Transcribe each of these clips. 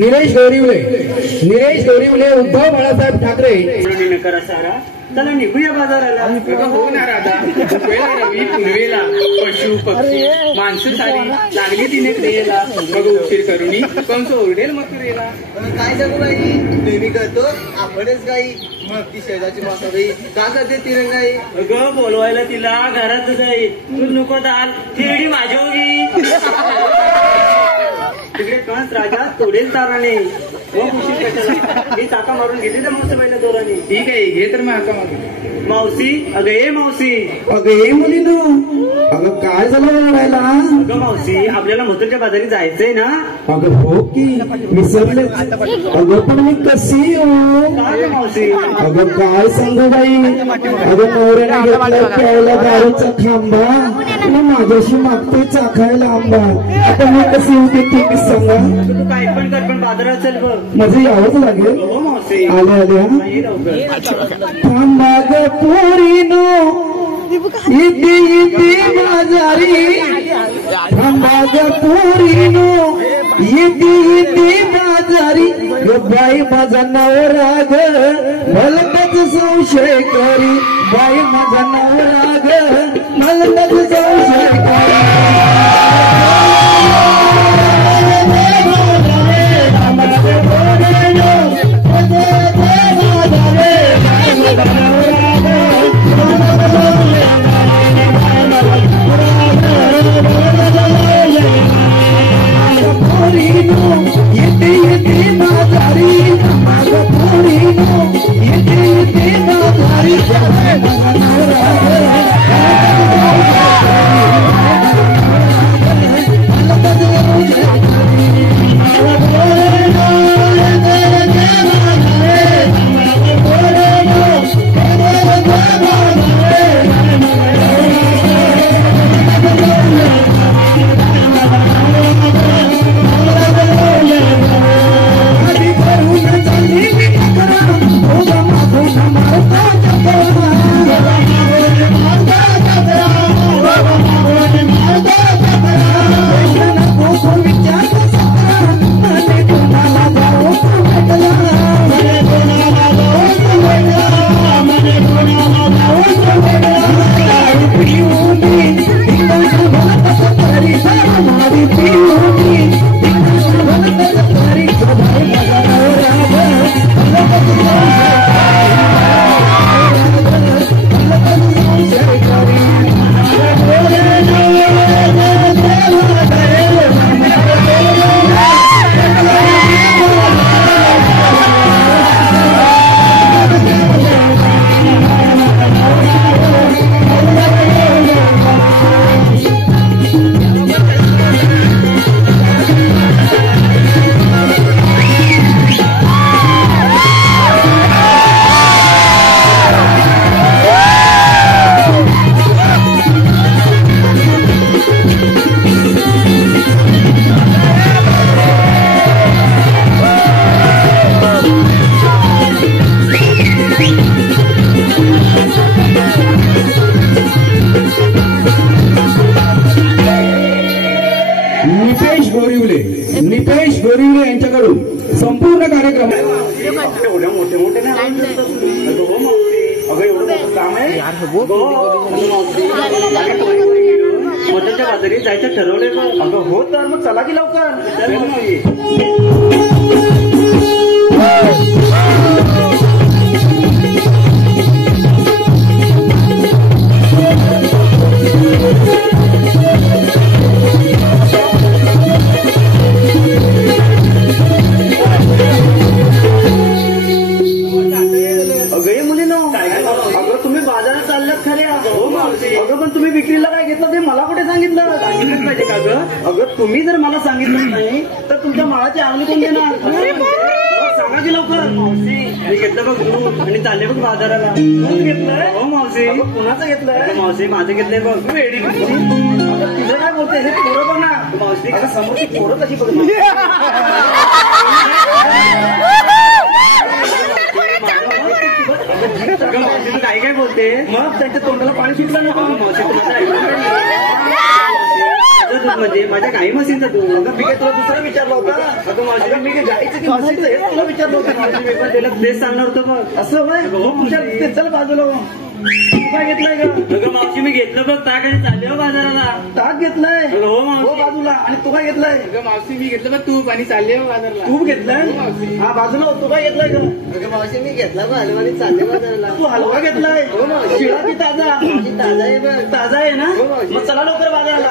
निलेश गौरीवले उद्धव बाळासाहेब ठाकरे करा सारा चला निघूया बाजाराला होणार आता रवी पुनवेला पशु पक्षी माणसं सारी लागली तिने क्रियेला मग उशीर करूनी कंस ओरडेल मथुरेला काय जगू बाई नेहमी करतो आपणच गाई मग ती शेजाची मासाबाई का करते तिरंगाई अगं बोलवायला तिला घरात जाई तू नको दाल थेडी माझ्यावी तिकडे कंस राजा तोडेल ताराने मग उशीर कशाला मी चाका मारून घेतली तर मस्त पहिल्या दोराने ठीक आहे घे तर मग हाका मारून मावशी अगं ए मावशी अगं हे मुलीनो अगं काय झालं म्हणायला अगं मावशी आपल्याला मथुरच्या बाजारी जायचंय ना अगं हो की विसरले अगं पण मी कशी हो काय गं मावशी अगं काय सांगू बाई अगं नवऱ्याने घेतलाय प्यायला दारूचा खांबा आणि माझ्याशी मागतोय चाखायला आंबा आता मी कशी होते ते मी सांगा तू काय पण कर पण बाजारात चल बघ माझं यावंच लागेल हो मावशी आले हा नाही लवकर थांबा ग पोरीनो इथे इथे बाजारी थांबा ग पोरीनो इथे इथे बाजारी ग बाई माझा नवरा ग मलकच संशय करी बाई माझा नवरा ग मलकच संशय करी एवढ्या मोठे मोठे नाही आवाज देतात तुम्ही. अगं हो मावशी, अगं एवढं मोठं काम आहे. अगं मावशी, मटनच्या बाजारीत जायचं ठरवलंय बघ. अगं हो, तर मग चला की लवकर. चल मावशी. अगं तुम्ही बाजारात चालल्यात खऱ्या. हो मावशी. अगं पण तुम्ही विक्रीला काय घेतलं ते मला कुठे सांगितलं? सांगितलंच पाहिजे का गं? अगं तुम्ही जर मला सांगितलं नाही तर तुमच्या माळाची आगली कोण देणार? सांगा की लवकर. मावशी मी घेतलं बघ दूध आणि चालले बघ बाजाराला. दूध घेतलंय? हो मावशी. कुणाचं घेतलंय? मावशी माझं घेतलंय बघ. तू एडी तुझं काय बोलते? हे पोरं बघ ना मावशी. आता समोर ती पोरं कशी बघ. मावशी काय काय बोलते? मग त्यांच्या तोंडाला पाणी सुटलं नको. मावशी म्हणजे माझ्या गाई म्हशींचा दूध. अगं मी काय तुला दुसरा विचारला होता? अगं मावशी मी काय गाईचं की म्हशीचं हे तुला विचारलं होतं. मावशी मी पण त्याला तेच सांगणार होतं बघ. असं होय? तुमच्या चल बाजूला. तू काय घेतलंय का? अगं मावशी मी घेतलं बघ ताक आणि चालले हो बाजाराला. ताक घेतलंय? हो मावशी बाजूला. आणि तू काय घेतलंय? अगं मावशी मी घेतलं बघ तूप आणि चालले हो बाजारला. तूप घेतलंय? हा बाजूला. तू काय घेतलंय का? अगं मावशी मी घेतला बा हलवा आणि चालले बाजाराला. तू हलवा घेतलाय? हो मावशी. शिळा की ताजा? ताजा आहे बघ. ताजा आहे ना? हो मावशी. मग चला लवकर बाजाराला.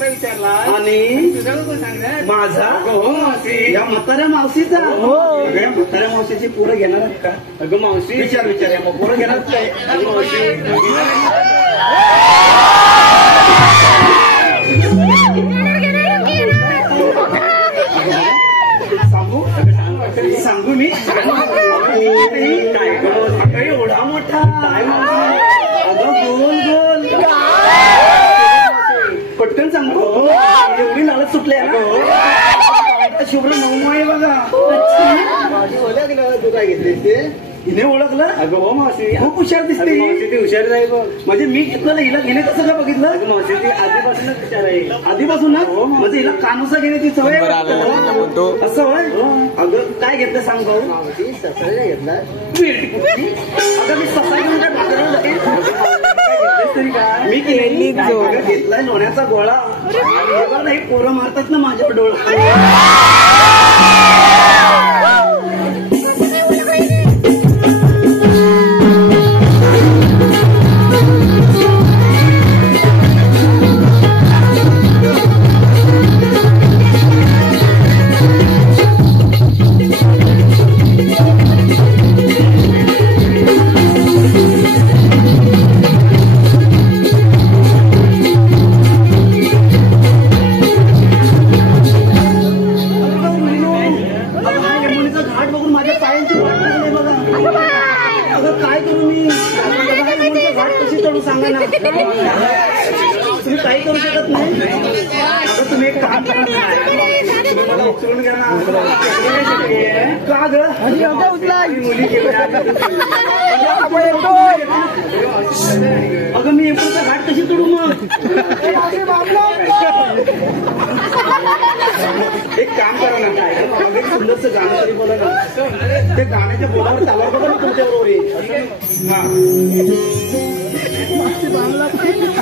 विचारला आणि तुझा कोण सांगणार? माझा? हो मावशी. या म्हाताऱ्या मावशीचा? या म्हाताऱ्या मावशीची पोरं घेणार आहेत का? अगं मावशी विचार या मग पोरं घेणार काय? अगं मावशी सांगू मी काय एवढा मोठा काय अगं गोल गोल पटकन सांगू. एवढी लालच सुटले शुभ्र नऊ आहे बघा. माझी ओळख तू काय घेतलीस ते? हिने ओळखलं? अगं हो मावशी खूप हुशार दिसते. मावशी ती हुशार नाही बघ. म्हणजे मी घेतलं हिला घेणे कसं काय बघितलं? मावशी ती आधीपासूनच हुशार आहे. आधीपासून ना? म्हणजे हिला कानुसा घेण्याची सवय असं होय? अगं काय घेतलं सांग भाऊ? मावशी ससऱ्याला घेतला. अगं मी सफाई घेऊन काय बाजाराला जाते? तरी काय मी घेतलाय लोण्याचा गोळा. नाही पोरं मारतात ना माझ्यावर डोळा. सांगा ना तुम्ही काही करू शकत नाही. आता तुम्ही एक काम करा तुम्ही मला उचलून घ्या ना. का ग मुली अगं मी एवढं घाट कशी तोडू मग? एक काम करा ना एक सुंदरचं गाणं तरी बोला ना. ते गाण्याच्या बोलावर चालवा बघा ना तुमच्या बरोबर.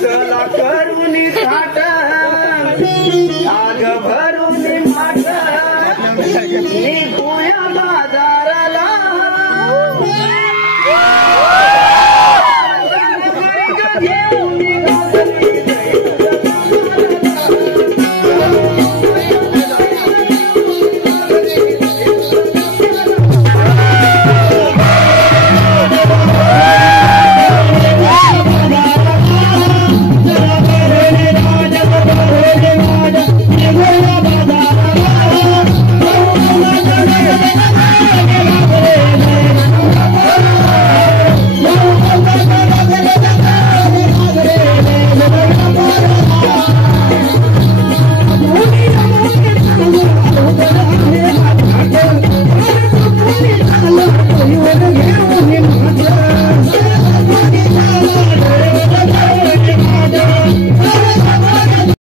चला करून थाट आग भरून माट